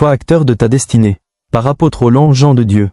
sois acteur de ta destinée. Par apôtre Roland Jean de Dieu.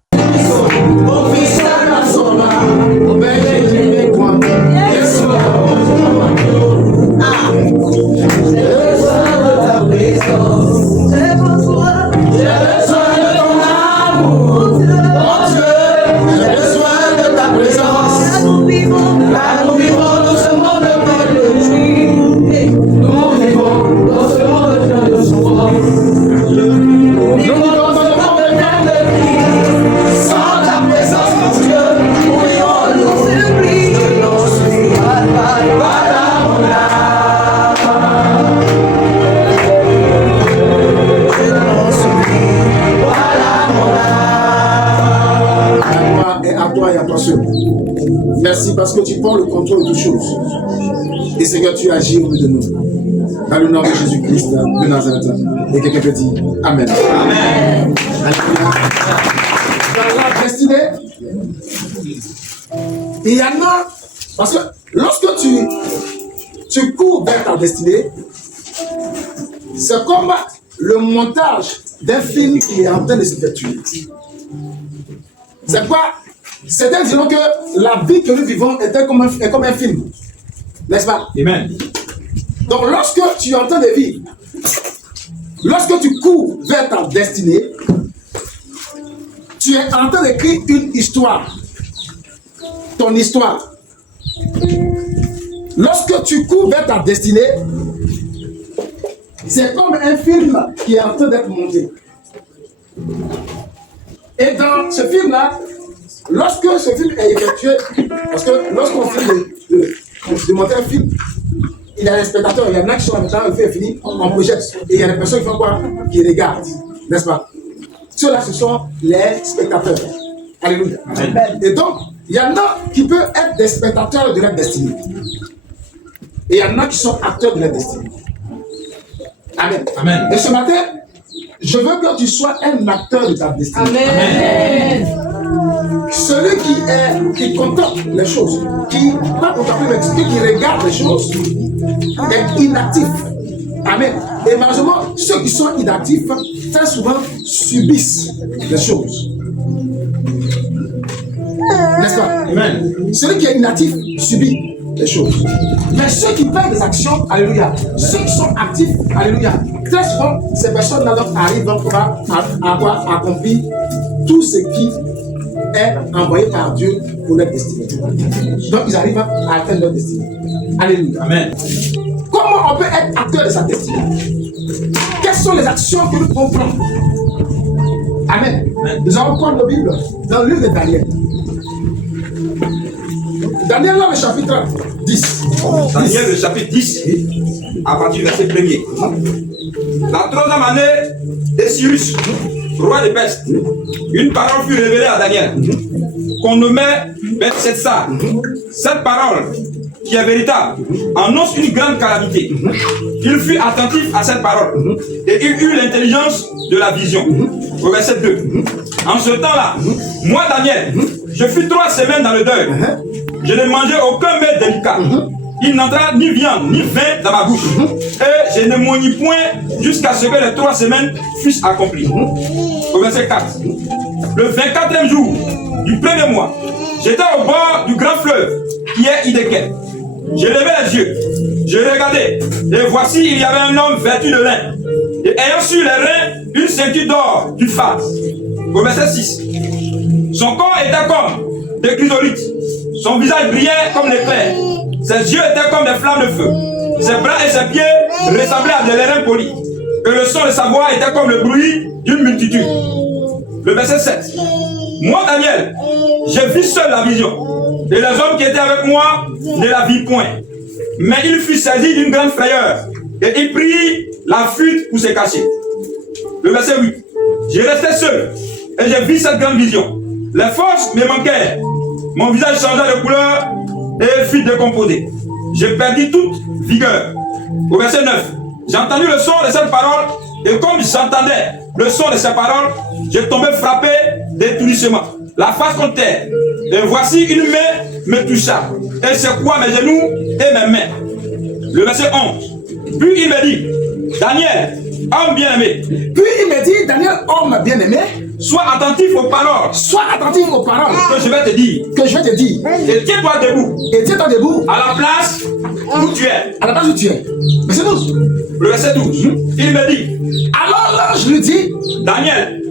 Merci parce que tu prends le contrôle de toutes choses. Et Seigneur, tu agis au milieu de nous. Dans le nom de Jésus-Christ de Nazareth. Et quelqu'un peut dire Amen. Amen. Dans la destinée, il y en a. Parce que lorsque tu cours vers ta destinée, c'est comme le montage d'un film qui est en train de s'effectuer. C'est quoi? Certains diront que la vie que nous vivons est comme un film. N'est-ce pas? Amen. Donc lorsque tu es en train de vivre, lorsque tu cours vers ta destinée, tu es en train d'écrire une histoire. Ton histoire. Lorsque tu cours vers ta destinée, c'est comme un film qui est en train d'être monté. Et dans ce film-là, lorsque ce film est effectué, parce que lorsqu'on finit de monter un film, il y a des spectateurs, il y en a qui sont en même temps, le film est fini, on projette. Et il y a des personnes qui font quoi? Qui regardent, n'est-ce pas? Ceux-là, ce sont les spectateurs. Alléluia. Amen. Et donc, il y en a qui peuvent être des spectateurs de leur destinée. Et il y en a qui sont acteurs de leur destinée. Amen. Amen. Et ce matin, je veux que tu sois un acteur de ta destinée. Amen. Celui qui contemple les choses, qui pas contempler mais qui regarde les choses, est inactif. Amen. Et malheureusement, ceux qui sont inactifs, très souvent subissent les choses. N'est-ce pas? Amen. Celui qui est inactif subit les choses. Mais ceux qui prennent des actions, alléluia, ceux qui sont actifs, alléluia, très souvent, ces personnes-là arrivent donc à avoir accompli tout ce qui est envoyé par Dieu pour leur destinée. Donc ils arrivent à atteindre leur destinée. Alléluia. Amen. Comment on peut être acteur de sa destinée? Quelles sont les actions que nous pouvons prendre? Amen. Amen. Nous allons prendre nos Bibles dans le livre de Daniel. Daniel, le chapitre 10. Daniel, le chapitre 10, à partir du verset 1er. La 3e année de Cyrus, roi de Perse, une parole fut révélée à Daniel, qu'on nommait Belteshazzar. Cette parole, qui est véritable, annonce une grande calamité. Il fut attentif à cette parole et il eut l'intelligence de la vision. Au verset 2. En ce temps-là, moi, Daniel, je fus 3 semaines dans le deuil. Je ne mangeais aucun mets délicat. Il n'entra ni viande ni vin dans ma bouche. Et je ne m'ennuie point jusqu'à ce que les 3 semaines fussent accomplies. Au verset 4. Le 24e jour du 1er mois, j'étais au bord du grand fleuve qui est Hiddekel. Je levai les yeux, je regardais, et voici il y avait un homme vêtu de lin, et ayant sur les reins une ceinture d'or du phare. Au verset 6. Son corps était comme des chrysolites, son visage brillait comme l'éclair, ses yeux étaient comme des flammes de feu, ses bras et ses pieds ressemblaient à des lérins polis, et le son de sa voix était comme le bruit d'une multitude. Le verset 7. Moi, Daniel, j'ai vu seul la vision, et les hommes qui étaient avec moi ne la virent point. Mais il fut saisi d'une grande frayeur, et il prit la fuite pour se cacher. Le verset 8. Je restais seul, et j'ai vu cette grande vision. Les forces me manquèrent, mon visage changea de couleur, et fut décomposé. Je perdis toute vigueur. Au verset 9. J'ai entendu le son de cette parole, et comme j'entendais le son de ces paroles, je tombais frappé d'étourdissement, la face contre terre. Et voici une main me toucha, et secoua mes genoux et mes mains. Le verset 11. Puis il me dit, Daniel, homme bien-aimé. Puis il me dit, Daniel, homme bien-aimé, Sois attentif aux paroles sois attentif aux paroles que je vais te dire. que je vais te dire. Et tiens-toi debout Et tiens-toi debout à la place où tu es. à la place où tu es. Verset 12. Le verset 12. Il me dit, Alors l'ange lui dit, Daniel,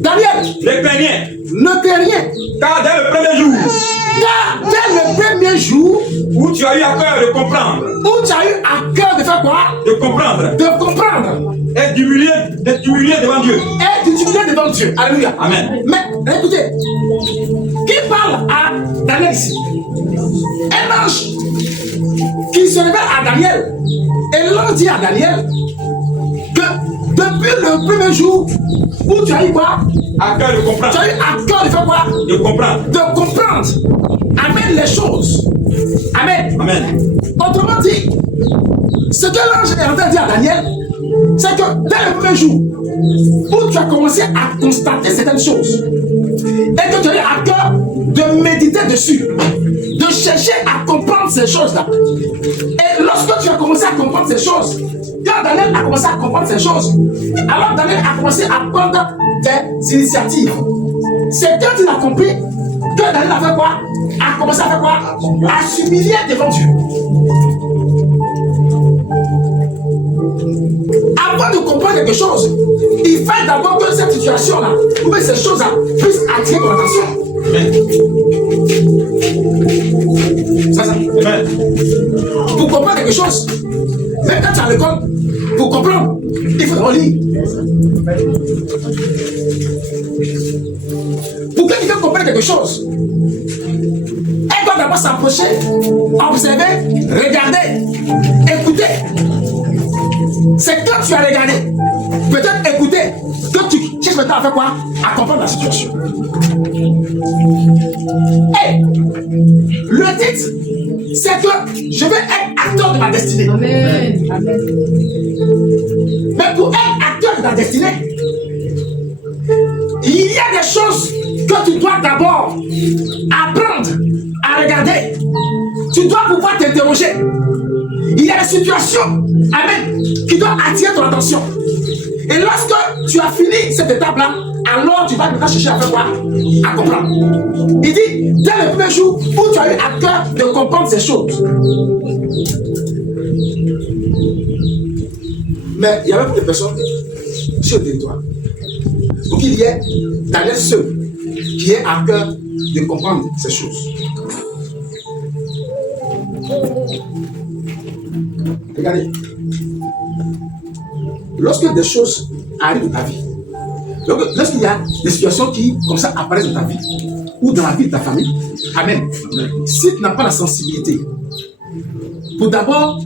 Daniel, ne crains rien, ne fais rien. car dès le premier jour Car dès le premier jour où tu as eu à cœur de comprendre, où tu as eu à cœur de faire quoi? De comprendre. et d'humilier devant Dieu. Et d'utiliser devant Dieu. Alléluia. Amen. Mais écoutez, qui parle à Daniel ici? Un ange qui se révèle à Daniel. Et l'ange dit à Daniel que depuis le premier jour où tu as eu quoi? À cœur de comprendre. Tu as eu à cœur de faire quoi? De comprendre. De comprendre. Amen les choses. Amen. Amen. Autrement dit, ce que l'ange est en train de dire à Daniel, c'est que dès le premier jour où tu as commencé à constater certaines choses et que tu as eu à cœur de méditer dessus, de chercher à comprendre ces choses-là, et lorsque tu as commencé à comprendre ces choses, quand Daniel a commencé à comprendre ces choses, alors Daniel a commencé à prendre des initiatives. C'est quand il a compris que Daniel a fait quoi? A commencé à faire quoi? À s'humilier devant Dieu. Avant de comprendre quelque chose, il faut d'abord que cette situation-là, ou bien ces choses-là, puissent attirer ton attention. Amen. C'est ça. Amen. Pour comprendre quelque chose, même quand tu es à l'école, pour comprendre, il faut d'abord lire. Pour que quelqu'un comprenne quelque chose, elle doit d'abord s'approcher, observer, regarder, écouter. C'est quand tu as regardé, peut-être écouté, que tu cherches maintenant à faire quoi? À comprendre la situation. Et le titre, c'est que je vais être acteur de ma destinée. Amen. Amen. Mais pour être acteur de ta destinée, il y a des choses que tu dois d'abord apprendre à regarder. Tu dois pouvoir t'interroger. Il y a des situations, amen, qui doivent attirer ton attention. Et lorsque tu as fini cette étape-là, alors tu vas maintenant chercher à faire quoi? À comprendre. Il dit, dès le premier jour où tu as eu à cœur de comprendre ces choses. Mais il y avait beaucoup de personnes sur le territoire. Donc il y a Daniel seul qui est à cœur de comprendre ces choses. Regardez. Lorsque des choses arrivent dans ta vie, lorsqu'il y a des situations qui, comme ça, apparaissent dans ta vie, ou dans la vie de ta famille, amen. Si tu n'as pas la sensibilité pour d'abord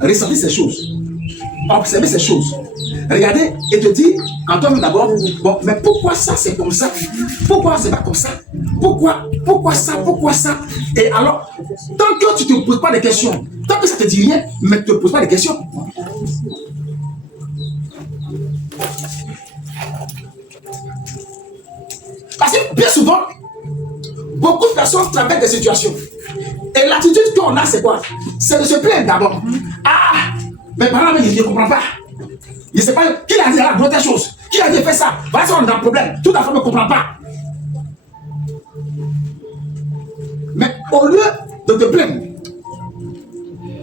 ressentir ces choses, observer ces choses, regarder et te dire en toi-même d'abord, bon, mais pourquoi ça c'est comme ça? Pourquoi c'est pas comme ça? Pourquoi ça? Et alors, tant que tu ne te poses pas de questions, tant que ça te dit rien, mais ne te pose pas de questions. Parce que bien souvent, beaucoup de personnes traversent des situations. Et l'attitude qu'on a, c'est quoi? C'est de se plaindre d'abord. Ah, mes parents, ils ne comprennent pas. Il ne sait pas qui a dit la bonne chose. Qui a dit fait ça? Vas-y, on a un problème. Tout la famille ne comprend pas. Mais au lieu de te plaindre,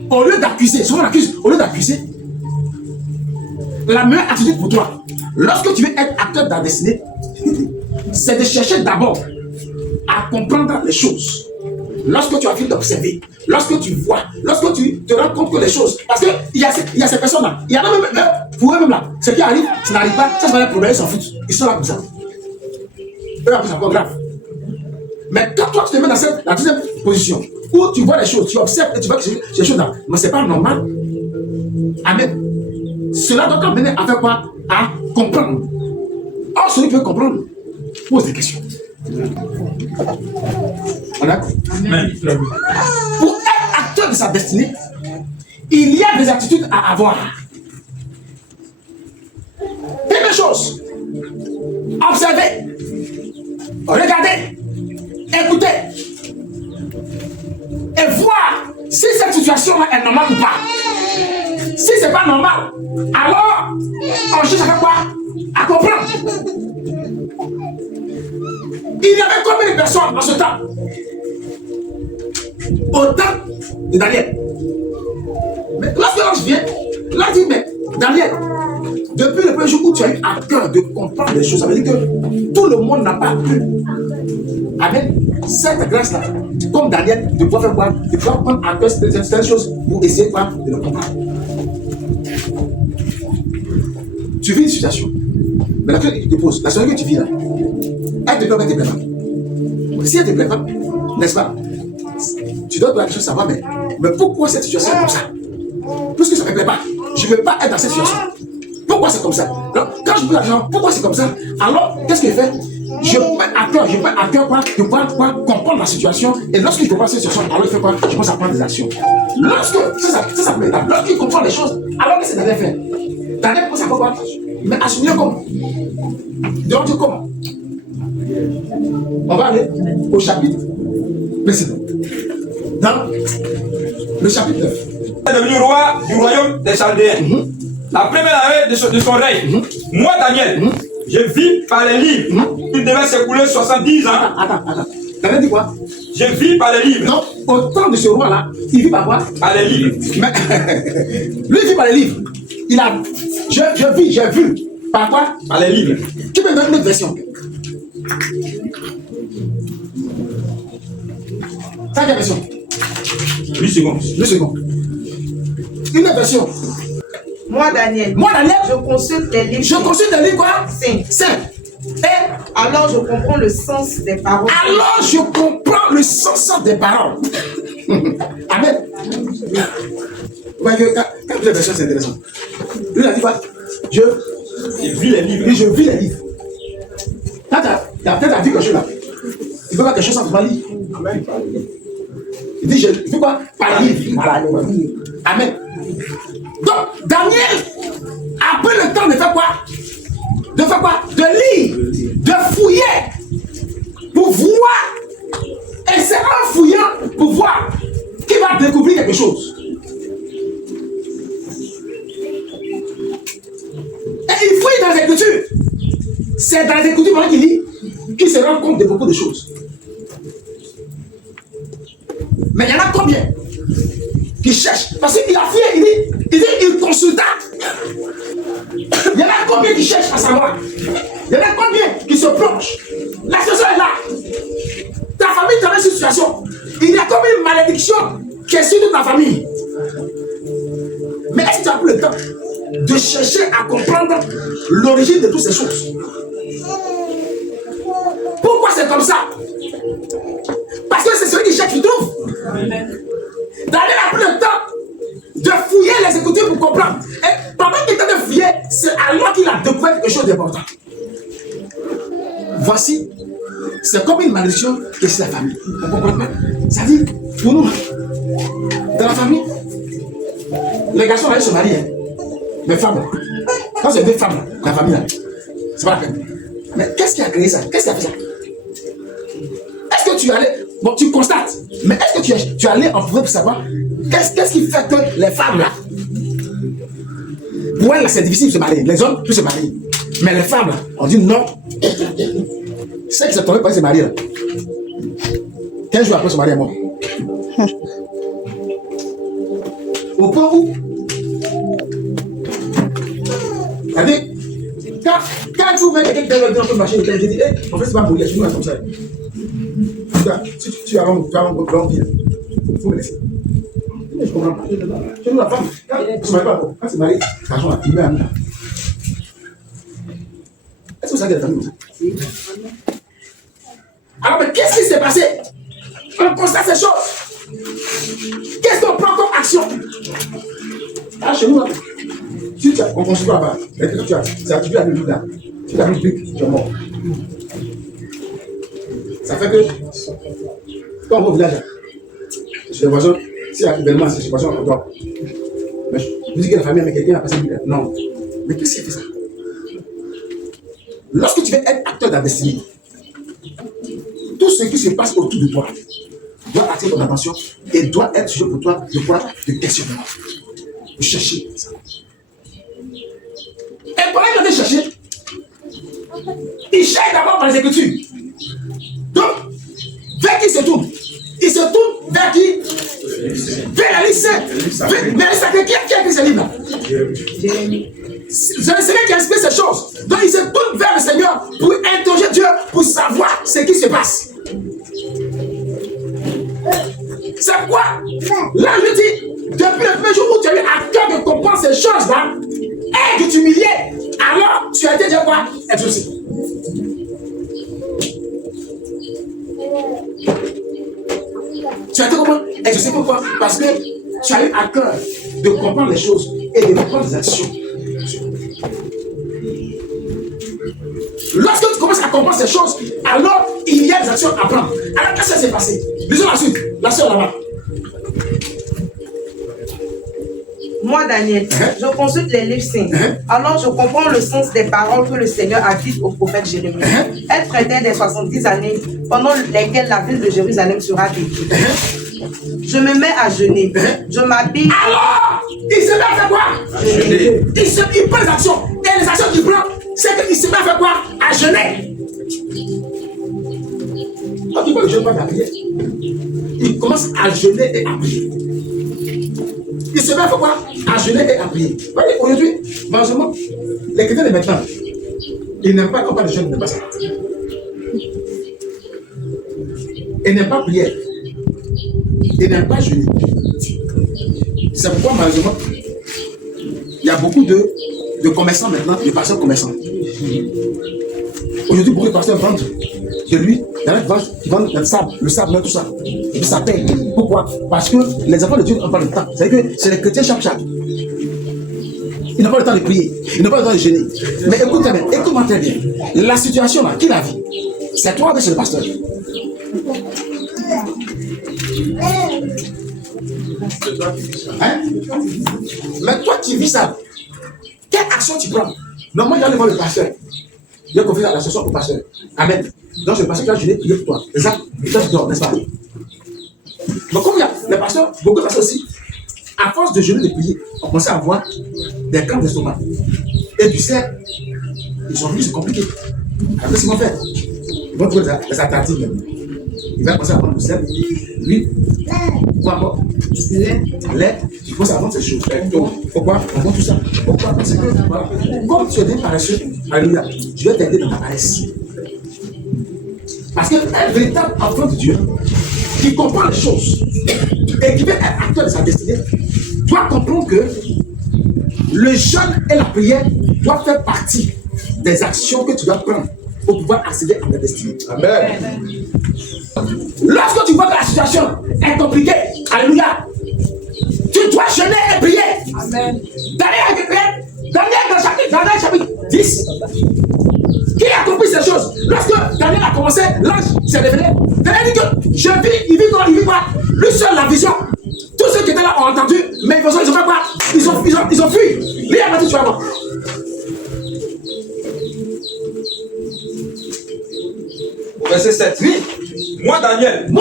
au lieu d'accuser, souvent on accuse, au lieu d'accuser, la meilleure attitude pour toi, lorsque tu veux être acteur de ta destinée, c'est de chercher d'abord à comprendre les choses. Lorsque tu as fini d'observer, lorsque tu vois, lorsque tu te rends compte que les choses, parce qu'il y a ces personnes-là, il y en a même, pour eux-mêmes là, ce qui arrive, ça n'arrive pas, ça c'est pas un problème, ils s'en foutent, ils sont là comme ça. Eux, c'est encore grave. Mais quand toi tu te mets dans la deuxième position, où tu vois les choses, tu observes et tu vois que ces choses-là, mais c'est pas normal. Amen. Cela doit t'amener à faire quoi? À comprendre. Or, celui qui peut comprendre, pose des questions. On a compris. Amen. Pour être acteur de sa destinée, il y a des attitudes à avoir. Première chose, observer, regarder, écouter et voir si cette situation-là est normale ou pas. Si c'est pas normal, Alors, on cherche à faire quoi? À comprendre. Il y avait combien de personnes en ce temps? Au temps de Daniel. Mais lorsque l'ange vient, l'ange dit, mais Daniel, depuis le premier jour où tu as eu à cœur de comprendre les choses, ça veut dire que tout le monde n'a pas pu, avec cette grâce-là, comme Daniel, de pouvoir faire quoi? De pouvoir prendre à cœur certaines choses pour essayer quoi? De le comprendre. Tu vis une situation, mais la question que tu te poses, la situation que tu vis là, elle te plaît ou elle te plaît pas? Si elle te plaît pas, n'est-ce pas? Tu dois la question savoir, mais pourquoi cette situation est comme ça? Puisque ça ne me plaît pas, je ne veux pas être dans cette situation. Pourquoi c'est comme ça? Donc, quand je veux l'argent, pourquoi c'est comme ça? Alors, qu'est-ce que je fais? Je prends à cœur quoi? De pouvoir comprendre la situation. Et lorsque je comprends cette situation, alors il fait quoi? Je pense à prendre des actions. Lorsque, ça me plaît pas. Lorsqu'il comprend les choses, alors qu'est-ce que Daniel fait? Daniel pense à quoi? Mais assumer comment? Donc, Dieu comment? On va aller au chapitre précédent. Dans le chapitre 9. Il est devenu roi du royaume des Chaldéens. La première année de son règne, moi, Daniel, je vis par les livres. Il devait s'écouler 70 ans. Attends. Daniel dit quoi? Je vis par les livres. Non, au temps de ce roi-là, il vit par quoi? Par les livres. Mais, lui, il vit par les livres. Il a. J'ai vu. Par quoi? Par les livres. Qui me donne une autre version? Ça, quelle version? 8 secondes. 2 secondes. Une autre version. Moi, Daniel, je consulte les livres. Je consulte les livres quoi? Saint. Et alors je comprends le sens des paroles. Alors je comprends le sens des paroles. Amen. Quand tu as version, c'est intéressant. Lui, il a dit quoi? Je vis les livres. Et je vis les livres. Quand tu as peut-être dit quelque chose là, il peut pas quelque chose sans pouvoir lire. Amen. Il dit, je vis quoi? Par les livres. Amen. Donc, Daniel a pris le temps de faire quoi? De faire quoi? De lire, de fouiller, pour voir. Et c'est en fouillant pour voir qu'il va découvrir quelque chose. Et il fouille dans les Écritures. C'est dans les Écritures qu'il lit qu'il se rend compte de beaucoup de choses. Mais il y en a combien qui cherchent? Parce qu'il a fouillé, il consulta. Il y en a combien qui cherchent à savoir? Il y en a combien qui se plongent? La situation est là. Ta famille est dans une situation. Il y a comme une malédiction qui est sur toute ta famille. Mais est-ce que tu as pris le temps de chercher à comprendre l'origine de toutes ces choses? Pourquoi c'est comme ça? Parce que c'est celui qui cherche qui trouve. Daniel a pris le temps de fouiller les Écritures pour comprendre. Et pendant qu'il était de fouiller, c'est alors qu'il a découvert quelque chose d'important. Voici, c'est comme une malédiction que c'est la famille. On comprend pas. Ça dit, pour nous, dans la famille, les garçons allaient se marier. Les femmes, quand c'est des femmes, la famille, c'est pas la peine. Mais qu'est-ce qui a créé ça? Qu'est-ce qui a fait ça? Est-ce que tu allais, bon, tu constates, mais est-ce que tu allais en trouver pour savoir qu'est-ce qui fait que les femmes là, pour elles là, c'est difficile de se marier. Les hommes peuvent se marier. Mais les femmes là, on dit non. Celle qui s'est tombée pour se marier là, 15 jours après se marier est mort. Au point où, c'est-à-dire, quand tu vois quelqu'un qui est dans ton machine, tu dis, en fait, c'est pas mourir, je nous comme ça. Si tu as un grand vie, il faut me laisser. Je ne comprends pas. Chez nous, la femme, quand c'est marié, l'argent a filmé à nous. Est-ce que vous savez la famille comme ça? Alors, mais qu'est-ce qui s'est passé? On constate ces choses. Qu'est-ce qu'on prend comme action? Là, chez nous, là, si tu as, on consulte là-bas, c'est attribué à Bible là. Si tu as une Bible, tu es mort. Ça fait que, quand on va au village, chez les voisins, si événement, c'est chez les voisins, on doit. Mais je vous dis que la famille avec quelqu'un a passé une Bible. Non. Mais qu'est-ce qui fait ça? Lorsque tu veux être acteur de la destinée, tout ce qui se passe autour de toi doit attirer ton attention et doit être sujet pour toi de quoi? De questionnement. De chercher ça. Mais pendant qu'il est cherché, il cherche d'abord par les Écritures. Donc, vers qui il se tourne? Il se tourne vers qui? Vers la liste. Mais qui a écrit ce livre-là? C'est le Seigneur qui a inspiré ces choses. Donc il se tourne vers le Seigneur pour interroger Dieu, pour savoir ce qui se passe. C'est quoi? Là, je dis, depuis le premier jour où tu as eu à cœur de comprendre ces choses-là, et que tu t'humiliais, alors tu as été déjà quoi? Exaucé. Tu as été comment? Exaucé pourquoi? Parce que tu as eu à cœur de comprendre les choses et de prendre des actions. Lorsque tu commences à comprendre ces choses, alors il y a des actions à prendre. Alors qu'est-ce qui s'est passé? Lisons la suite. La soeur là-bas. Moi, Daniel, je consulte les livres saints. Alors je comprends le sens des paroles que le Seigneur a dites au prophète Jérémie. Elle traitait des 70 années pendant lesquelles la ville de Jérusalem sera détruite. Je me mets à jeûner. Je m'habille. Alors, il se met à faire quoi? Jeûner. Il prend les actions. Et les actions qu'il prend, c'est qu'il se met à faire quoi? À jeûner. Quand il parle de jeûne, pas de la prière, il commence à jeûner et à prier. Il se met à faire quoi? À jeûner et à prier. Voyez, aujourd'hui, malheureusement, les chrétiens de maintenant, ils n'aiment pas qu'on parle de jeûne, ils n'aiment pas ça. Ils n'aiment pas prier. Ils n'aiment pas jeûner. C'est pourquoi, malheureusement, il y a beaucoup de commerçants maintenant, de pasteurs commerçants. Aujourd'hui, beaucoup de pasteurs vendent de l'huile, ils vendent le sable, tout ça. Et puis ça paye. Pourquoi? Parce que les enfants de Dieu n'ont pas le temps. C'est-à-dire que c'est les chrétiens chaque. Ils n'ont pas le temps de prier. Ils n'ont pas le temps de jeûner. Mais écoute-moi très bien. La situation là, qui la vit? C'est toi que c'est le pasteur. Hein? Mais toi, tu vis ça. Quelle action tu prends? Non, moi, j'allais voir le pasteur. Il a confié la session au pasteur. Amen. Donc, c'est le pasteur qui a jeûné prier pour toi. Exact. Et toi, tu dors, n'est-ce pas? Donc, comme il y a les pasteurs, beaucoup de pasteurs aussi, à force de jeûner et de prier, on commence à avoir des crampes d'estomac. Et tu sais, ils sont venus, c'est compliqué. Alors, qu'est-ce qu'ils vont faire? Ils vont trouver des alternatives même. Il va commencer à prendre le sel, l'huile, quoi, lait, tu commences à vendre ces choses. Pourquoi? On vend tout ça. Pourquoi? Parce que, voilà, comme tu es des paresseux, alléluia, je vais t'aider dans ta paresse. Parce qu'un véritable enfant de Dieu, qui comprend les choses et qui veut être acteur de sa destinée, doit comprendre que le jeûne et la prière doivent faire partie des actions que tu dois prendre pour pouvoir accéder à ta destinée. Amen. Lorsque tu vois que la situation est compliquée, alléluia, tu dois jeûner et prier. Amen. Daniel chapitre 10. Qui a compris ces choses? Lorsque Daniel a commencé, l'ange s'est révélé. Daniel dit que il vit quoi? Lui seul la vision. Tous ceux qui étaient là ont entendu, mais ils ont fait quoi? Ils ont fui. Lui a dit, tu vas voir. Verset 7. Oui. Moi, Daniel,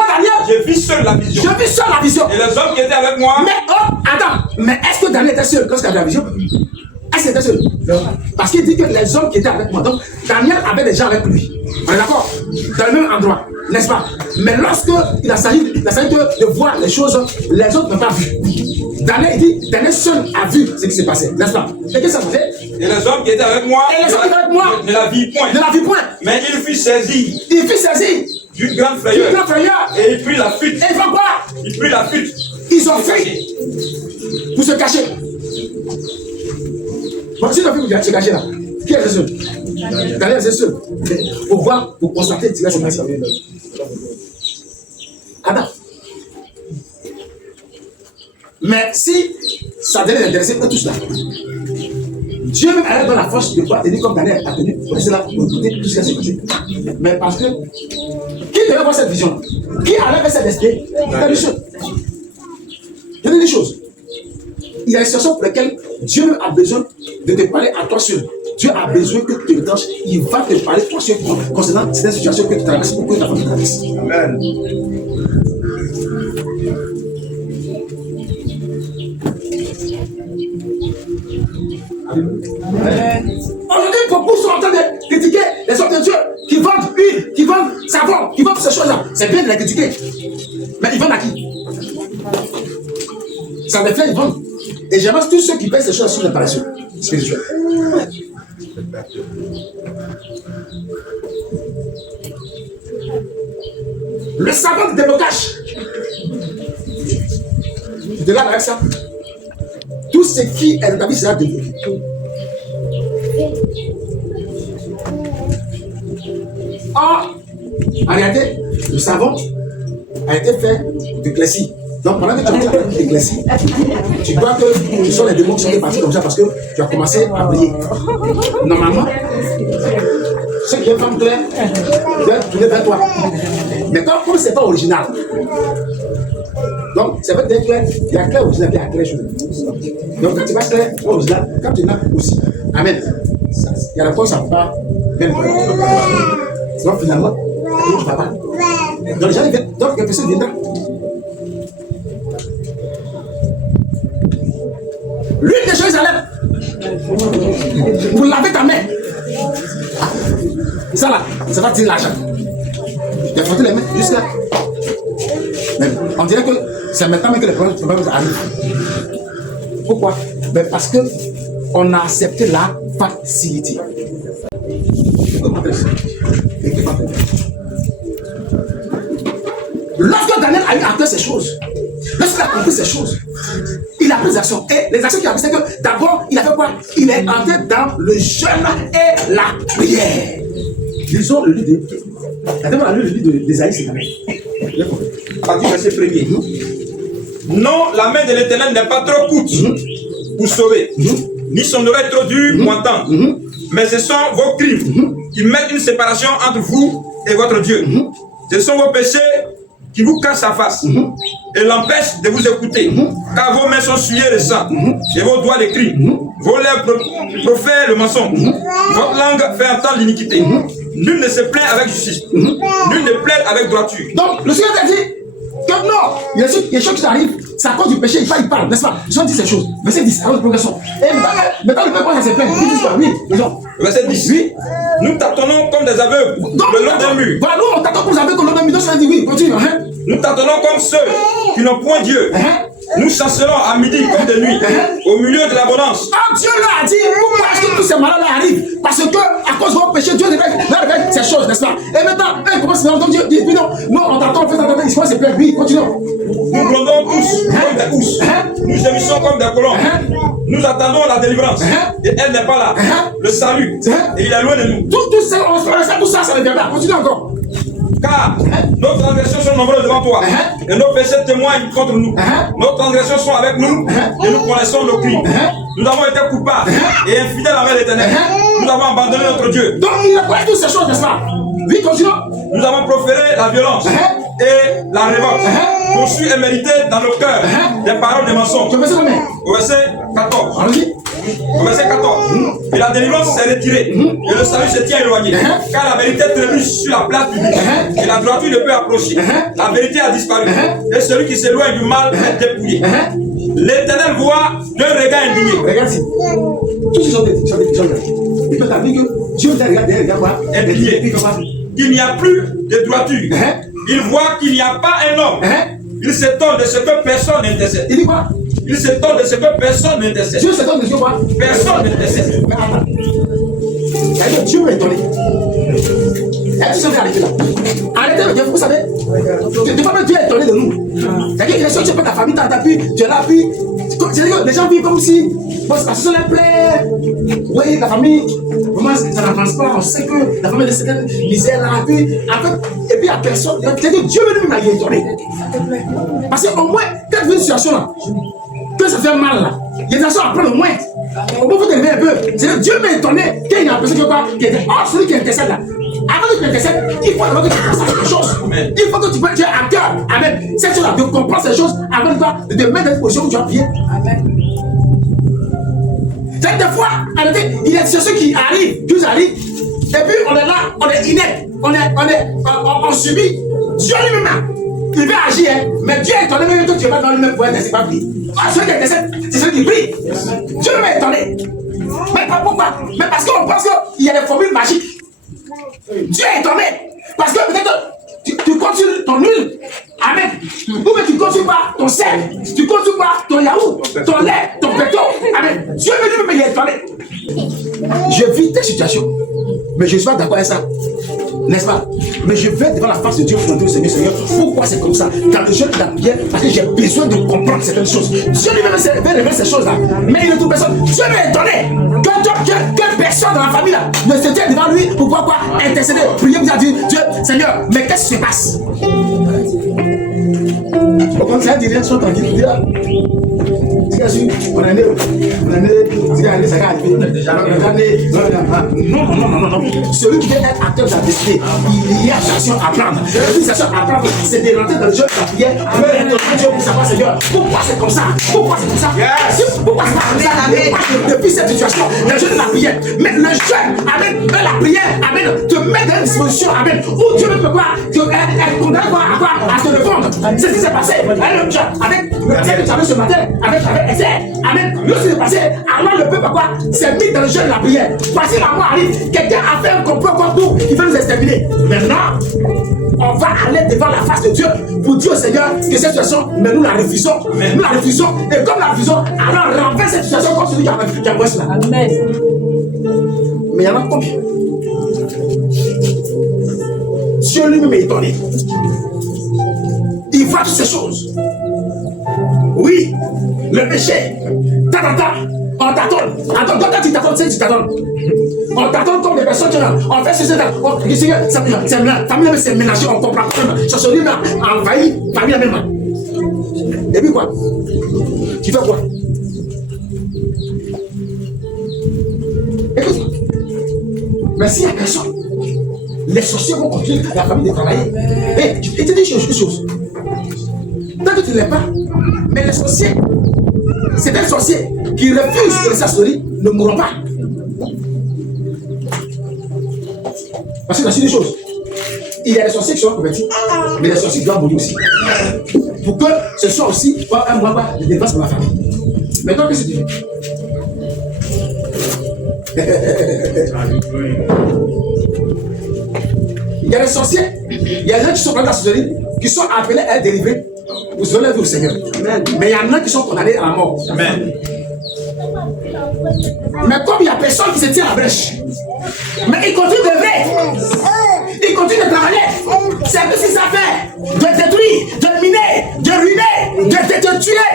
je vis seul la vision. Je vis seul la vision. Et les hommes qui étaient avec moi. Mais oh, attends, mais est-ce que Daniel était seul quand il avait la vision? Est-ce qu'il était seul? Parce qu'il dit que les hommes qui étaient avec moi, donc Daniel avait des gens avec lui. On est d'accord? Dans le même endroit, n'est-ce pas? Mais lorsque il a s'agit de voir les choses, les autres n'ont pas vu. Daniel dit, Daniel seul a vu ce qui s'est passé, n'est-ce pas? Et qu'est-ce que ça faisait? Et les hommes qui étaient avec moi. Ne la vit point. Mais il fut saisi. D'une grande frayeur. Et il prit la fuite. Et il fait quoi? Il prit la fuite. Ils ont fui pour se cacher. Bon, si tu as vu pour se cacher là, qui est le seul? Daniel est seul. Pour voir, pour constater, tu vas se passer. Attends. Mais si ça devait l'intéresser, eux tous là, Dieu même allait dans la force de pouvoir tenir comme Daniel a tenu pour rester là pour écouter tout ce qui s'est passé. Mais parce que qui devait voir cette vision? Qui allait vers cette destinée? Il y a des choses. Il y a des choses. Il y a des situations pour lesquelles Dieu même a besoin de te parler à toi seul. Dieu a besoin que tu te retranches. Il va te parler toi seul concernant cette situation que tu traverses ou que ta famille traverse. Amen. Amen. en train de critiquer les hommes de Dieu qui vendent huile, qui vendent savon, qui vendent ces choses-là. C'est bien de les critiquer. Mais ils vendent à qui? Ça reflète, ils vendent. Et j'aimerais tous ceux qui payent ces choses sur les paresseux spirituels. Le savon de déblocage. Tu te laves avec ça. Tout ce qui est dans ta vie sera débloqué. Or, en réalité, le savon a été fait de clécie. Donc, pendant que tu as fait de clécie, tu crois que ce sont les démons qui sont partis comme ça parce que tu as commencé à briller. Normalement, ce qui est femme claire doit tourner vers toi. Mais comme ce n'est pas original, donc ça veut dire clair, il y a clair original et il y a clair chose. Donc, quand tu vas clair original, quand tu n'as aussi, amen. Il y a la fois où ça ne va pas bien. Donc, finalement, tu ne vas pas. Donc, les gens viennent, donc quelque chose viendra. L'huile de Jérusalem, pour laver ta main. Ça là, ça va tirer l'argent. Tu as frotté les mains jusqu'à. On dirait que c'est maintenant que les problèmes arrivent. Pourquoi? Ben parce que on a accepté la facilité. Lorsque Daniel a eu à cœur ces choses, lorsqu'il a compris ces choses, il a pris des actions. Et les actions qu'il a prises, c'est que d'abord, il a fait quoi? Il est entré dans le jeûne et la prière. Lisons le livre de. Attends, le livre d'Ésaïe, c'est quand même. À partir du verset 1er. Non, la main de l'Éternel n'est pas trop courte pour sauver, ni son oreille trop dure pour entendre. Mais ce sont vos crimes qui mettent une séparation entre vous et votre Dieu. Ce sont vos péchés qui vous cachent sa face et l'empêchent de vous écouter, car vos mains sont souillées de sang et vos doigts de crimes. Vos lèvres profèrent le mensonge, votre langue fait entendre l'iniquité. Nul ne se plaint avec justice, nul ne plaide avec droiture. Donc, le Seigneur t'a dit que non, il y a des choses qui arrivent, c'est à cause du péché, il parle, n'est-ce pas? Ils ont dit ces choses. Verset 10, à la progression. Et maintenant, le peuple se plaint. Ils disent quoi? Oui, les gens. Verset 10. Oui. Nous tâtonnons comme des aveugles le long d'un mur. Voilà, nous on tâtonne comme des aveugles le long d'un mur. Donc, ça dit oui, continue. Nous tâtonnons comme ceux qui n'ont point Dieu. Nous chancelons à midi comme de nuit, au milieu de l'abondance. Ah, Dieu leur a dit, pourquoi est-ce que tous ces malades arrivent? Parce que, à cause de vos péchés, Dieu révèle ces choses, n'est-ce pas? Et maintenant, ils commencent à dire, Dieu dit, non, nous, on t'attend, on fait attendre, ils se plaindre. Oui, continuons. Nous grondons tous comme des housses. Nous gémissons comme des colons. Nous attendons la délivrance. Et elle n'est pas là. Le salut. Et il est loin de nous. Tout ça, ça ne vient pas. Continue encore. Car nos transgressions sont nombreuses devant toi, et nos péchés témoignent contre nous. Nos transgressions sont avec nous, et nous connaissons nos crimes. Nous avons été coupables et infidèles envers l'Éternel. Nous avons abandonné notre Dieu. Donc il a pas toutes ces choses, n'est-ce pas? Oui, continuons. Nous avons proféré la violence et la révolte, conçu et mérité dans nos cœurs des paroles de mensonges. Au verset 14. Allons-y. Au verset 14, et la délivrance s'est retirée, et le salut se tient éloigné, car la vérité trébuche sur la place publique, et la droiture ne peut approcher. La vérité a disparu, et celui qui s'éloigne du mal est dépouillé. L'Éternel voit d'un regard indigné. Regarde ici. Tous ces gens il peut t'avouer que Dieu regarde indigné. Il n'y a plus de droiture. Il voit qu'il n'y a pas un homme. Il s'étonne de ce que personne n'intercède. Il dit quoi? Il s'étonne de ce que personne n'intercède. Dieu s'étonne de ce que quoi? Personne n'intercède. Mais attends. Dieu m'a étonné. Est-ce que vous arrêtez là? Arrêtez le Dieu, vous savez. Des fois, Dieu est étonné de nous. C'est-à-dire que tu n'as pas ta famille, tu as appui, tu es là, puis. C'est-à-dire que les gens vivent comme si. Parce que ça les plaît. Oui, la famille, vraiment, ça n'avance pas. On sait que la famille est de certaines misères là. Puis, en fait, et puis, il n'y a personne. C'est-à-dire que Dieu lui-même m'a étonné. Parce qu'au moins, quand tu vis une situation là, que ça fait mal là, il y a des actions à prendre au moins. Au moins, il faut te lever un peu. C'est-à-dire que Dieu m'a étonné qu'il y a une personne qui était hors celui qui intercède là. Avant que tu intercèdes, il faut d'abord que tu penses à quelque chose. Il faut que tu aies à cœur. Amen. Cette chose-là, de comprendre ces choses avant de te mettre dans une position où tu vas prier. Amen. C'est des fois, il y a des choses qui arrivent, Dieu arrive, et puis on est là, on est inepte, on subit. Dieu lui-même, il veut agir, mais Dieu est étonné, même que tu vas dans lui-même pour être pas prier. Ah, celui qui intercède, c'est celui qui prie. Dieu lui-même est étonné. Mais pas pourquoi? Mais parce qu'on pense qu'il y a des formules magiques. Dieu est étonné. Parce que peut-être tu comptes sur ton huile. Amen. Ou bien tu comptes sur quoi? Ton sel. Tu comptes sur quoi? Ton yaourt, ton lait, ton béton. Amen. Dieu me dit, mais il est étonné. Je vis des situations. Mais je ne suis pas d'accord avec ça. N'est-ce pas? Mais je vais devant la face de Dieu pour demander au Seigneur, Seigneur, pourquoi c'est comme ça? Quand je fais la prière, parce que j'ai besoin de comprendre certaines choses. Dieu lui-même veut révéler ces choses-là. Mais il ne trouve personne. Dieu m'est étonné que personne dans la famille là ne se tienne devant lui pour pouvoir intercéder, prier, vous a dit, Dieu, Seigneur, mais qu'est-ce qui se passe? Au contraire, dit rien, sois tranquille. Dis là. On est né, ça va arriver. Non. Celui qui veut être acteur de la destinée, il y a action à prendre. Cette action à prendre, c'est de rentrer dans le jeu de la prière, de Dieu pour savoir, Seigneur, pourquoi c'est comme ça? Pourquoi c'est comme ça? Pourquoi c'est pas comme ça? Depuis cette situation, le jeu de la prière, mais le jeu, amen, de la prière, amen, te met dans une disposition, amen, où Dieu veut quoi? Elle condamne à se répondre. C'est ce qui s'est passé avec le verset que tu avais ce matin, avec Esther. Amen. Lorsque c'est passé, alors le peuple s'est mis dans le jeu de la prière. Voici la mort arrive. Quelqu'un a fait un complot contre nous qui veut nous exterminer. Maintenant, on va aller devant la face de Dieu pour dire au Seigneur que cette situation, mais nous la refusons. Amen. Nous la refusons. Et comme la refusons, alors renverse cette situation comme celui qui a voici là. Amen. Mais il y en a combien? Dieu lui-même est étonné. Il voit toutes ces choses. Oui, le péché. On t'attend. Attends, quand tu t'attends, tu t'attends. On t'attend comme des personnes qui ont fait ceci. Famille, c'est ménagé, on comprend. Chasseur a envahi, famille même. Et puis quoi? Tu fais quoi? Écoute, mais s'il y a personne, les sorciers vont continuer la famille de travailler. Et tu te dis une chose. Tant que tu ne l'es pas, mais les sorciers, c'est des sorciers qui refusent que les sorcelleries ne mourront pas. Parce que voici des choses. Il y a des sorciers qui sont convertis, mais les sorciers doivent mourir aussi. Pour que ce soit aussi un mois de défense pour la famille. Maintenant, qu'est-ce que tu fais? Il y a des sorciers, il y a des gens qui sont dans la sorcellerie, qui sont appelés à être délivrés. Vous allez vu au Seigneur. Amen. Mais il y en a qui sont condamnés à la mort. Amen. Mais comme il n'y a personne qui se tient à la brèche, mais il continue de vivre. Il continue de travailler. C'est ce qu'il sait faire. De détruire, de miner, de ruiner, de tuer.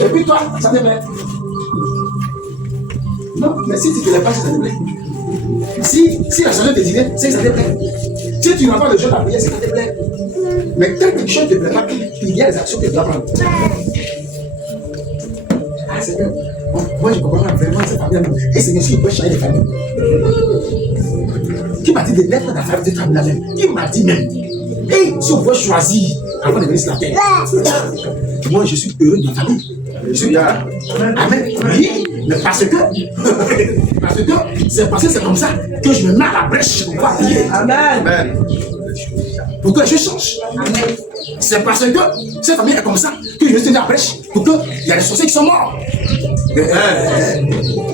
Et puis toi, ça te plaît? Non, mais si tu ne te lèves pas, ça te plaît. Si la chanson te dit, c'est que ça te plaît. Si tu n'entends le jeu de la prière, c'est que ça te plaît. Mais quand quelque chose ne te plaît pas, il y a des actions que tu dois prendre. Ah, Seigneur, moi je comprends vraiment cette famille. Et Seigneur, si il peut changer les familles. Qui m'a dit de mettre dans la famille de famille la même? Qui m'a dit même? Et si on peut choisir avant de venir sur la terre, moi je suis heureux de ma famille. Je suis là. Amen. Oui, mais parce que c'est comme ça que je me mets à la brèche pour pouvoir prier. Amen. Pour que je change. Amen. C'est parce que cette famille est comme ça que je me suis mis à la brèche pour qu'il y a des sorciers qui sont morts.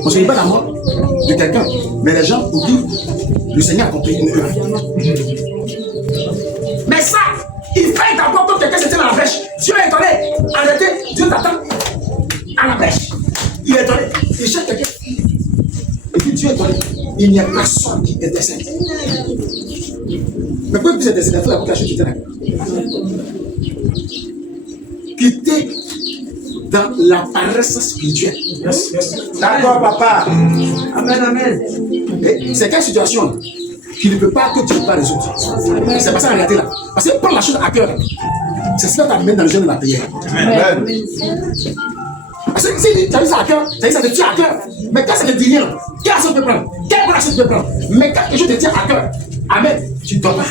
On ne se dit pas la mort de quelqu'un, mais les gens oublient le Seigneur a compris une heure. Mais ça, il fait d'abord que quelqu'un se tient dans la brèche. Dieu est étonné. Arrêtez, Dieu t'attend à la brèche. Il est étonné. Il cherche quelqu'un. Et puis Dieu est étonné. Il n'y a personne qui intercède. Mais pour que vous intercéder, il faut d'abord que la chose quitte la quitter dans la paresse spirituelle. D'accord, papa. Amen, amen. C'est quelle situation qui ne peut pas que Dieu ne peut pas résoudre? C'est pas ça la réalité là. Parce que prendre la chose à cœur, c'est ce qui va t'amener dans le jeûne de la prière. Amen. Parce que si tu as dit ça à cœur, ça te tient à cœur. Mais quand ça te dit rien, quelle action tu peux prendre? Quelle action tu peux prendre? Mais quand quelque chose te tient à cœur, amen, tu ne dors pas.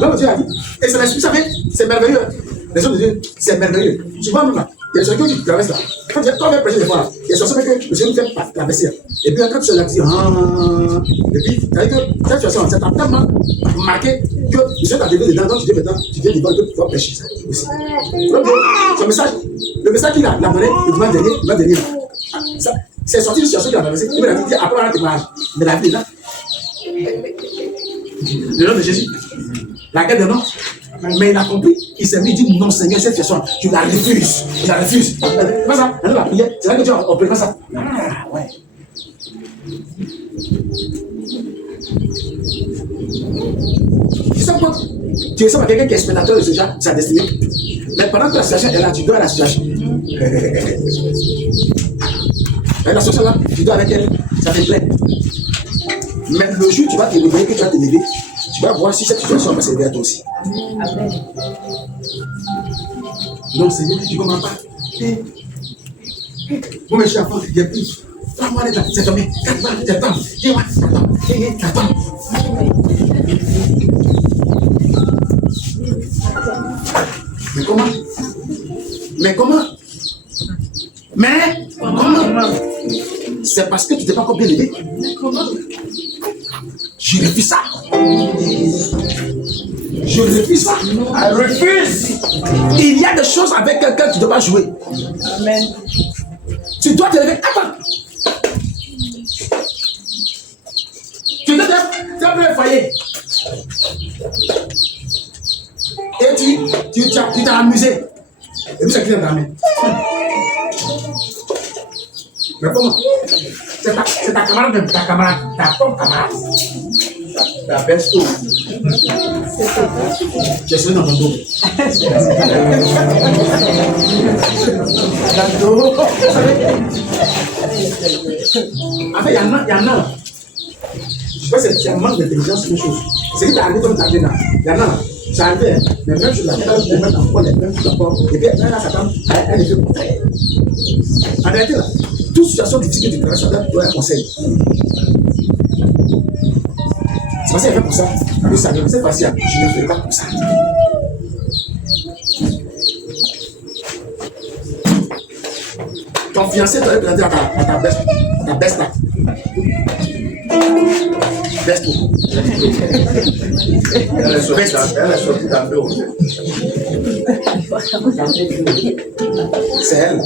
Comme Dieu a dit. Et c'est l'esprit, vous savez, c'est merveilleux. Les hommes de Dieu, c'est merveilleux. Tu vois même là, Il y a des sorciers qui traversent là. Quand tu viens prêcher des fois, là, il y a des sorciers que le Seigneur fait traverser. Et puis quand tu es là, tu dis, et puis, c'est-à-dire que cette situation, ça t'a tellement marqué que le Seigneur t'a donné dedans, donc tu dis maintenant, tu viens devant que tu vas prêcher ça aussi. Donc, son message, le message qu'il a donné le dimanche dernier, ça, c'est sorti d'une situation qu'il a traversée. Il m'a dit, après un témoignage, mais la vie est là. Le nom de Jésus, la guerre de non. Mais il a compris, il s'est mis, il dit non Seigneur, cette situation, je la refuse. Je la refuse. C'est pas ça, la prière, c'est là que tu as opéré ça. Ah ouais. Tu sais quoi? Tu ressembles à quelqu'un qui est spectateur de sa destinée. Mais pendant que la situation est là, tu dois à la situation. La situation là, tu dois avec elle, ça te plaît. Mais le jour où tu vas te réveiller, que tu vas te lever, tu vas voir si cette situation va s'élever à toi aussi. Amen. Non, Seigneur, tu ne comprends pas. Moi, mes chers enfants, il y a plus. Moi, c'est tombé. T'attends. Dis-moi, t'attends. Mais comment? C'est parce que tu t'es pas encore bien aidé. Je refuse ça. Je refuse ça. I refuse. Il y a des choses avec quelqu'un que tu ne dois pas jouer. Amen. Tu dois te lever. Attends. Tu es dans le foyer. Et tu t'es amusé. Et puis ça qui est dans ta main. Mais comment? C'est ta camarade, ta propre camarade. La baisse tout. J'ai sauvé dans ton dos. En fait, il y en a. Je pense que c'est un manque d'intelligence, une chose. C'est que tu as arrivé comme tu as arrivé là. Il y en a. C'est arrivé, mais même chose là, tu peux mettre encore les mêmes choses encore. Et puis, là, sa femme, elle est fait contraire. En réalité, là, toute situation difficile que tu traverses, ça doit un conseil. C'est parce qu'elle fait pour ça. Le Seigneur, c'est facile, je ne fais pas comme ça. Ton fiancé doit planter à ta baisse là. Baisse tout. Elle est sortie d'un bureau. C'est elle.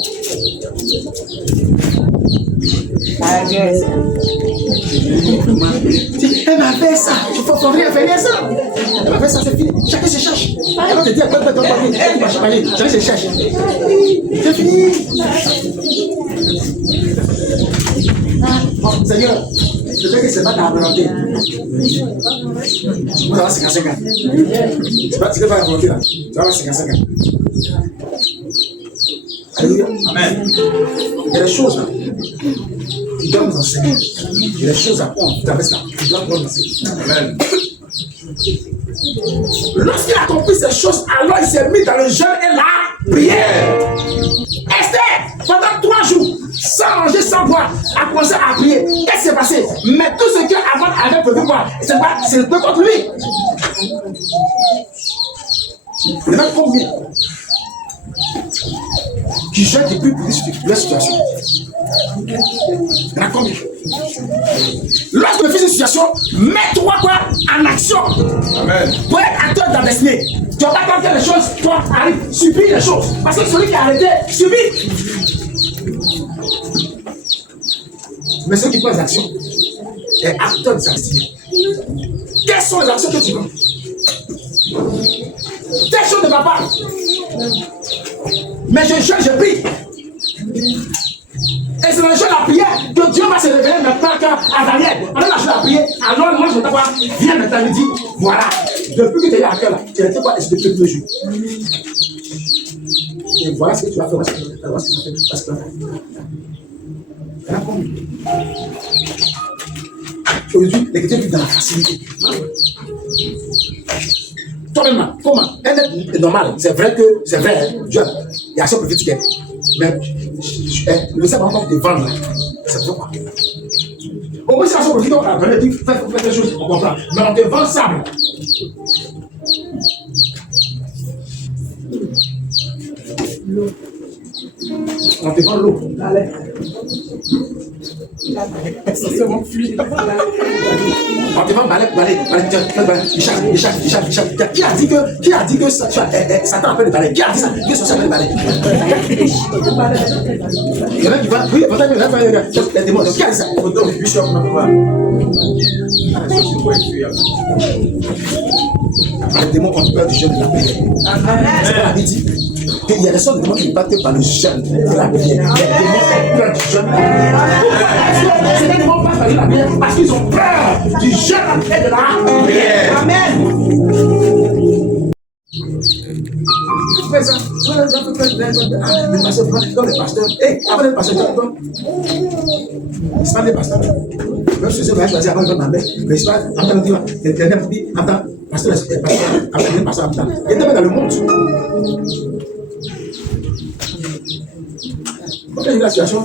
Elle m'a fait ça. Il faut faire ça. Elle m'a fait ça, c'est fini. Chacun se cherche. Elle va te dire, chacun se cherche. C'est fini. Bon, Seigneur, je sais que c'est pas ta volonté. Tu vas avoir 55 ans. Tu vas pas la volonté là. Tu vas avoir 55 ans. Alléluia. Amen. Il y a des choses là. Tu dois nous enseigner. Il y a des choses à prendre. Tu avais ça. Tu dois nous enseigner. Amen. Lorsqu'il a compris ces choses, alors il s'est mis dans le jeûne et la prière. Esther, pendant 3 jours, sans manger, sans boire, a commencé à prier. Qu'est-ce qui s'est passé? Mais tout ce que Aman avait prévu voir, c'est le peu contre lui. Il y en a combien qui jeûnent depuis la situation? Il y en a combien? Lorsque tu fais une situation, mets-toi quoi en action. Amen. Pour être acteur de ta destinée. Tu ne vas pas attendre les choses, toi arrive, subis les choses. Parce que celui qui a arrêté, subit. Mais ceux qui prennent les actions, est acteur de sa destinée. Quelles sont les actions que tu prends? Telle chose ne va pas. Mais je prie. Et c'est dans le jeu de la prière que Dieu va se révéler maintenant à Daniel. Pendant la jeu de la prière, alors moi je vais t'avoir, viens maintenant, il dit, voilà, depuis que tu es à cœur là, tu n'étais pas espéré tous les jours. Et voilà ce que tu vas faire, voilà ce que tu vas faire, parce que il y en a combien? Aujourd'hui, les chrétiens vivent dans la facilité. Toi-même, comment? Un être normal, c'est vrai que, c'est vrai, Dieu, il y a ça prophétique. Mais le sabre encore te vendre là, ça ne veut pas. Au moins, c'est la prophétique, on va dire, fais des choses, on comprend. Mais on te vend le sable. On te vend l'eau. Allez. On te vend balai. Qui a dit que Satan appelle le balai? Qui a dit ça? Que ça s'appelle le balai? Il y en a qui va, oui, les démons. Qui a dit ça? Les démons ont peur du jeûne de la prière. C'est pas la Bible dit qu'il y a des sortes de démons qui ne battent par le jeûne de la prière. Les démons ont peur du jeûne de la prière. C'est des démons qui battent par la prière parce qu'ils ont peur du jeûne et de la prière. Amen. Mais ça, le pasteur, quand les pasteurs, avant les pasteurs, c'est pas des pasteurs. Même si c'est vrai, je vais dire avant de ma mère, mais c'est pas, après, on dit, l'éternel dit, attends, pasteur, après, le pasteur, attends. Il était dans le monde. Quand il y a eu la situation,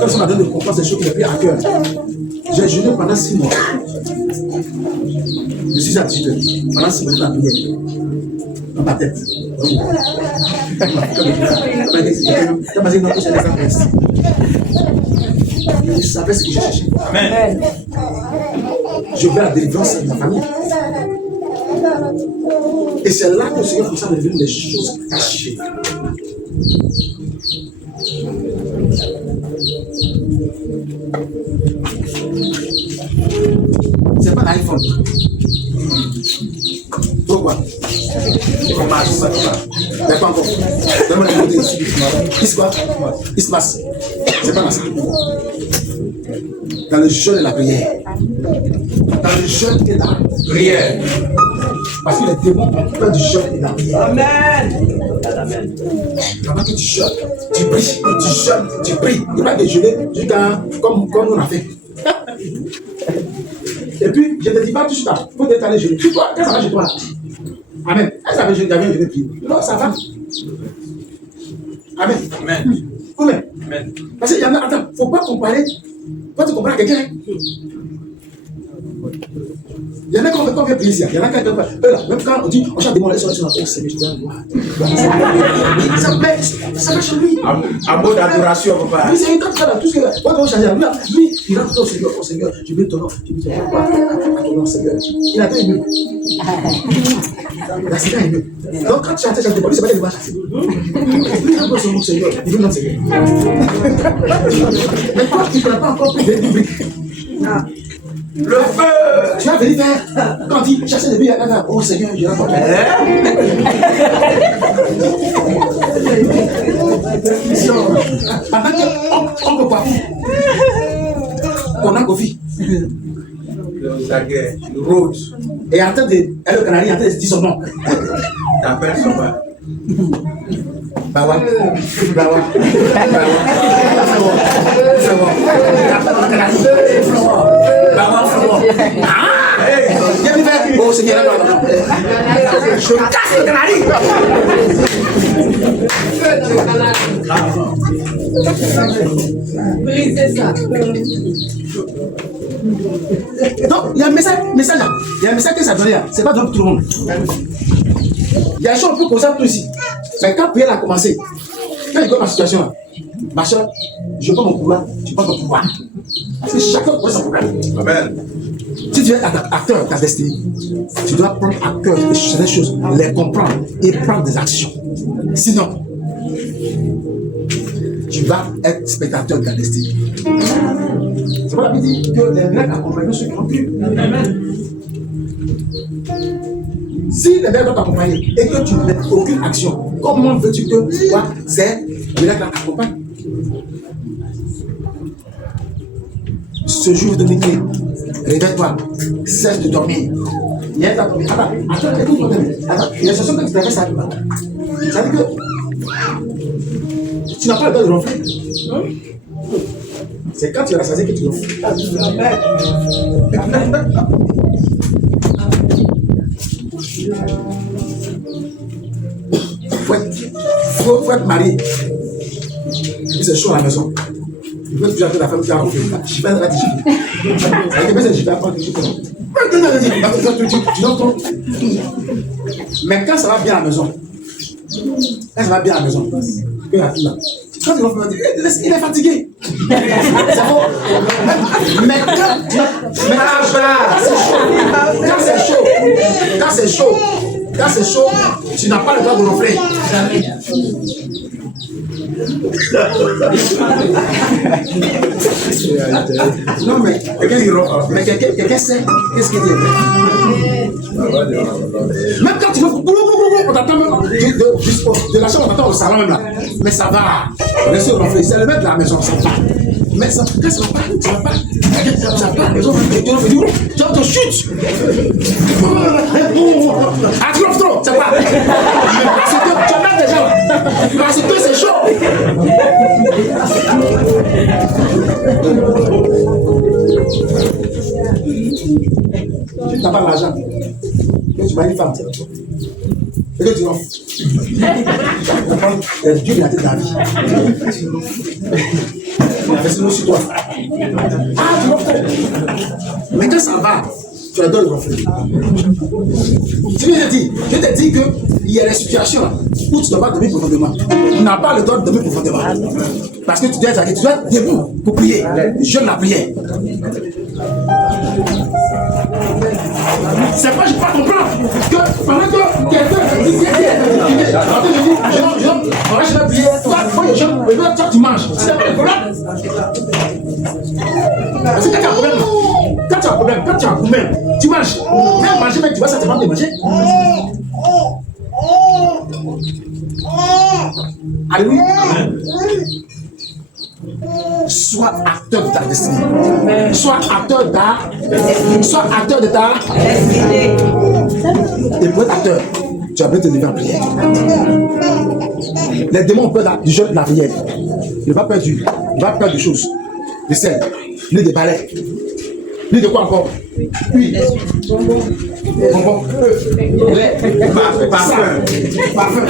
quand ça m'a donné de comprendre ces choses qui m'ont pris à cœur, j'ai jeûné pendant 6 mois. Je suis à 18 heures, pendant 6 mois, je prière. Dans ma tête. Je savais ce que je cherchais. Amen. Je veux la délivrance de ma famille. Et c'est là que le Seigneur commence à me révéler des choses cachées. C'est pas l'iPhone. Pourquoi? Il pas encore. Donne-moi le côté ici. Il se passe. C'est pas ça. Dans le jeûne et la prière. Dans le jeûne et la prière. Parce que les démons ont peur du jeûne et la prière. Amen. Pendant que tu jeûnes, tu pries, tu jeûnes, tu pries. Il va déjeuner jusqu'à comme nous on a fait. Et puis, je ne te dis pas tout ça. Il faut t'aller jeûner. Tu vois, quand ça va chez toi là. Amen. Est-ce que j'avais jeûné prier? Non, ça va. Amen. Amen. Amen. Amen. Parce qu'il y en a, attends, il ne faut pas comparer. Quand tu compares à quelqu'un, il y en a qui ont fait plaisir. Il y en a qui ont fait. Même quand on dit, on chante des mots, sur la oh Seigneur, je te ça marche chez lui. Un mot d'adoration, papa. Oui, c'est une quand tu fais tout ce que. Quand on change, lui, il rentre au Seigneur, oh Seigneur, je veux ton nom, je veux ton nom, à ton nom, Seigneur. Il a été ému. Il a été ému. Donc quand tu chantes, c'est pas des marches. Lui, il rentre son nom, Seigneur, il veut notre Seigneur. Mais toi, tu ne connais pas encore plus de biblique. Le feu. Tu vas venir faire, quand il chassait des billes, oh Seigneur, je rentre. Pendant qu'on peut pas, on a Kofi. Rose. Et en train de, elle le canari, en train de dire son nom. T'appelles son nom. Bawa. Oh Seigneur, je casse le canari. Brisez ça. Donc, il y a un message là. Il y a un message que ça donne là. C'est pas donc tout le monde. Il y a des choses un peu causables aussi. Mais quand prière a commencé, quand il voit ma situation là, ma soeur, je prends mon pouvoir, tu prends ton pouvoir. Parce que chacun prend son pouvoir. Amen. Si tu es acteur de ta destinée, tu dois prendre acteur de certaines choses, les comprendre et prendre des actions. Sinon, tu vas être spectateur de ta destinée. C'est pas la Bible dit que les Grecs accompagnent ceux qui ont cru. Si les Grecs doivent t'accompagner et que tu ne mets aucune action, comment veux-tu que toi, c'est les Grecs t'accompagnent? Ce jour de minuit, réveille-toi, cesse de dormir. Il y a ta dormir. Attends, écoute-moi. Attends, il y a une situation que tu traverses ça. Ça veut dire que tu n'as pas le temps de ronfler. C'est quand tu es rassasié que tu ronfles. Faut être marié. Et c'est chaud à la maison. Il faut toujours appeler la femme qui a ronflé. Je vais la dire. Mais quand ça va bien à la maison, que la fille là. Quand tu vas faire, il est fatigué. C'est bon. Mais quand c'est chaud, tu n'as pas le droit de l'offrir. Non, mais quelqu'un sait qu'est-ce qu'il dit. Même quand tu vas, on t'attend même de la chambre, on t'attend au salon même là. Mais ça va. Bien sûr, c'est le maître de la maison, ça va. Mais ça, quand ça va pas, ça va pas. Les autres, tu te chutes. Ah, tu l'offres trop, ça va. Parce que tu as même des gens. Parce que c'est chaud. Tu n'as pas l'argent. Que tu vas une femme. Et que tu l'offres. Dieu il a été ta vie. Il a fait sinon sur toi. Ah, tu l'offres. Mais quand ça va, tu la donnes l'offre. Je te dis qu'il y a des situations où tu ne dois pas dormir profondément. On n'a pas le droit de dormir profondément. Parce que tu dois être debout pour prier. Jeûne la prière. C'est pas, je ne peux pas comprendre que pendant que quelqu'un dit, on va chez la prière, toi, tu manges. C'est pas le problème. Parce que quand tu as un problème, tu manges. Même manger, mais tu vas certainement te manger. Alléluia. Sois acteur de ta destinée. Sois acteur de ta destinée. Et pour être acteur, tu as besoin de te lever en prière. Les démons ont peur du jeûne de la prière. Il va peur de choses. De sel, ni de balais. Ni de quoi encore? Oui. Bonbon. Parfum.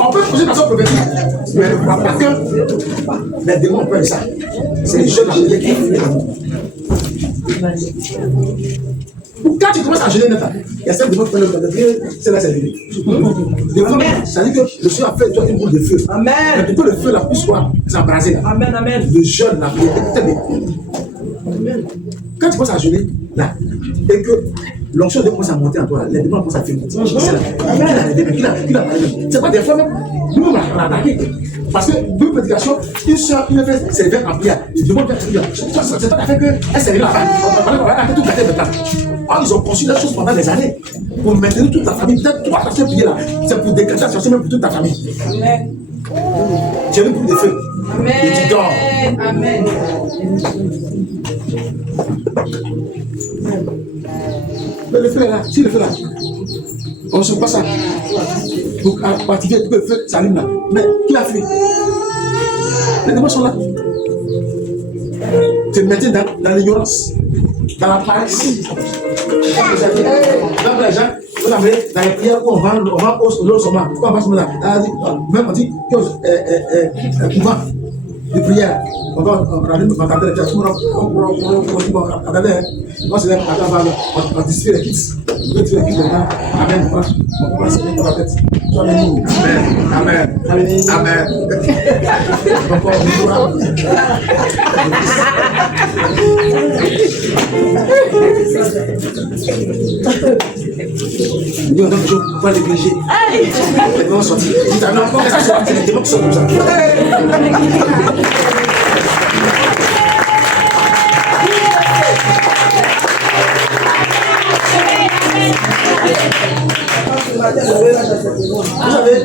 On peut poser dans son prophétique. Mais parce que les démons ont peur de ça. C'est les jeunes qui quand tu commences à jeûner, il y a 5 démons qui peuvent le dire, c'est là, c'est lui. Ça veut dire que le Seigneur a fait toi une boule de feu. Amen. Mais pour que le feu là puisse s'embraser. Amen, amen. Le jeûne, la prière. Quand tu commences à jeûner, là, et que l'onction commence à monter en toi, les démons commencent à faire. C'est pas des fois même, nous on a attaqué. Parce que pour une prédication, une soeur, une frère, c'est bien en prière. Ils demandent bien, c'est pas fait qu'elle s'est là. On va arrêter tout gâter maintenant. Or, ils ont conçu la chose pendant des années pour maintenir toute la famille. Peut-être toi, parce que prier là, c'est pour déclencher la situation même pour toute ta famille. Amen. Tu as une boule de feu. Amen. Et tu dors. Amen. Mais le feu est là, si le feu est là, on ne se passe ça. Pour activer tout le feu, ça allume là. Mais qui a fui? Les démons sont là. Tu es maintenant dans l'ignorance, dans la paresse. Dans les gens, vous avez dans les prières où on va au sommet. Pourquoi on va au sommet là? Même on dit que couvent de prière. On va regarder les pièces. Moi, c'est là, on distribue les kits. On distribue les kits maintenant. Amen. On va se mettre dans la tête. Amen. Amen. Amen. Nous, on donne toujours pour négliger. Les démons sont sortis. C'est les démons qui sont comme ça. Vous savez,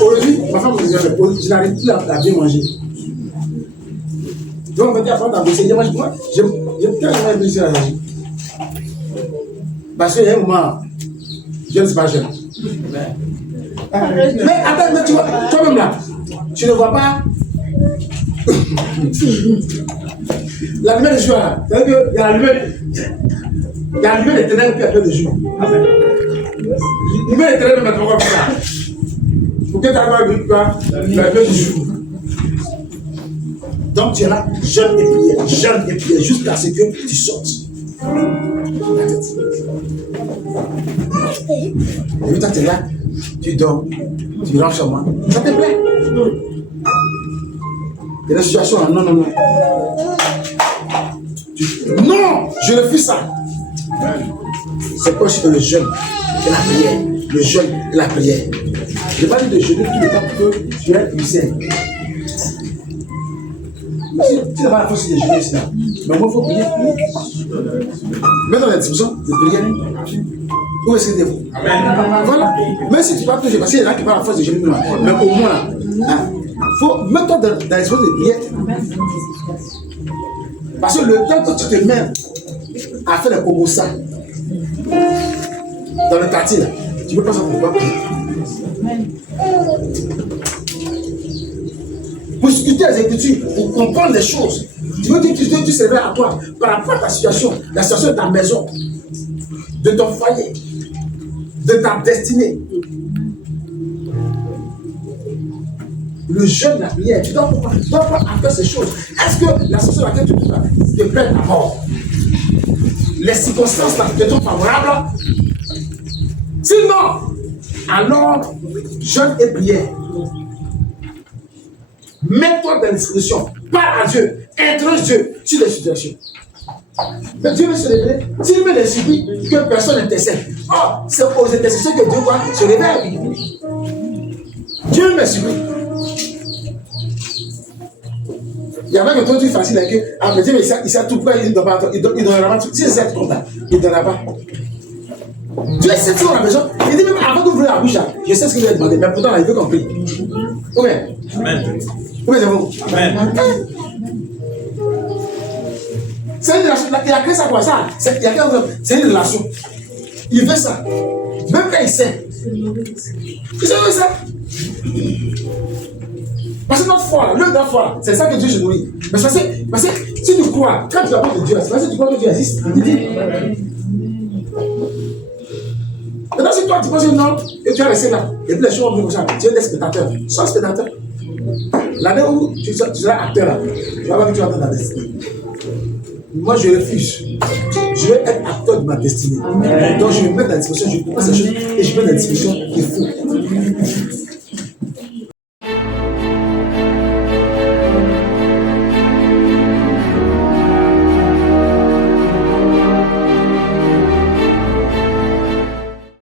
aujourd'hui, ma femme me disait, je n'arrive plus à bien manger. Donc, on me dit, à force d'embosser, je mange moi. J'aime bien réfléchir à la vie. Parce qu'il y a un moment, je ne sais pas jeune. Mais attends, mais tu vois, toi-même là, tu ne vois pas la lumière du jour là. C'est-à-dire qu'il y a la lumière. Il y a la lumière des ténèbres puis après le jour. Amen. La lumière des ténèbres maintenant comme ça. Pour que tu aies la lumière du jour. Donc tu es là, jeûne et prière, jusqu'à ce que tu sortes. Et puis toi tu es là, tu dors. Tu rentres chez moi. Ça te plaît? Il y a des situations, non. Non, je refuse ça. C'est quoi le jeûne et la prière? Le jeûne et la prière. Je n'ai pas dit de jeûner tout le temps pour que tu aies une scène. Mais si tu n'as pas la force de jeûner ici, mais moi, il faut prier. Mets dans la discussion de prière. Où est-ce que c'est vous? Voilà. Même si tu parles toujours, parce qu'il y en a qui parlent la force de jeûner, mais au moins, faut mettre-toi dans l'espace de prière. Parce que le temps que tu te mets à faire le kobosa dans le quartier, là, tu ne peux pas faire pourquoi. Pour discuter les Écritures, pour comprendre les choses, tu veux dire que tu serais à toi par rapport à ta situation, la situation de ta maison, de ton foyer, de ta destinée. Le jeûne, la prière, tu dois pas faire ces choses. Est-ce que la situation dans laquelle tu te plaît à mort? Les circonstances te sont favorables? Sinon, alors, jeûne et prière. Mets-toi dans l'inscription. Parle à Dieu. Interroge Dieu sur les situations. Mais Dieu veut se révéler. S'il veut les subir, que personne n'intercède. Oh, c'est aux intercessions que Dieu doit se révéler. Dieu me subit. Il y avait un truc facile avec eux. Ah, mais Dieu, il sait tout quoi, il ne donnera pas tout. Si c'est comme ça, il ne donnera pas. Dieu sait tout dans la maison. Il dit même avant d'ouvrir la bouche, je sais ce qu'il lui a demandé, mais pourtant, il veut qu'on prie. Oui. Amen. Oui, c'est bon. Amen. C'est une relation. Il a créé ça pour ça. C'est une relation. Il veut ça. Même quand il sait. Il sait ça. Parce que notre foi, notre foi, c'est ça que Dieu se nourrit. Mais parce que si tu crois, quand tu apportes de Dieu, c'est parce que tu crois que Dieu existe. Il dit. Maintenant, si toi tu penses que non, et tu as resté là, et puis les choses vont venir comme ça, tu es des spectateurs. Sois spectateur. L'année où tu seras acteur là, tu vas voir que tu vas dans ta destinée. Moi, je refuse. Je veux être acteur de ma destinée. Donc, je vais me mettre dans la discussion, je comprends ces choses et je mets dans la discussion qu'il faut.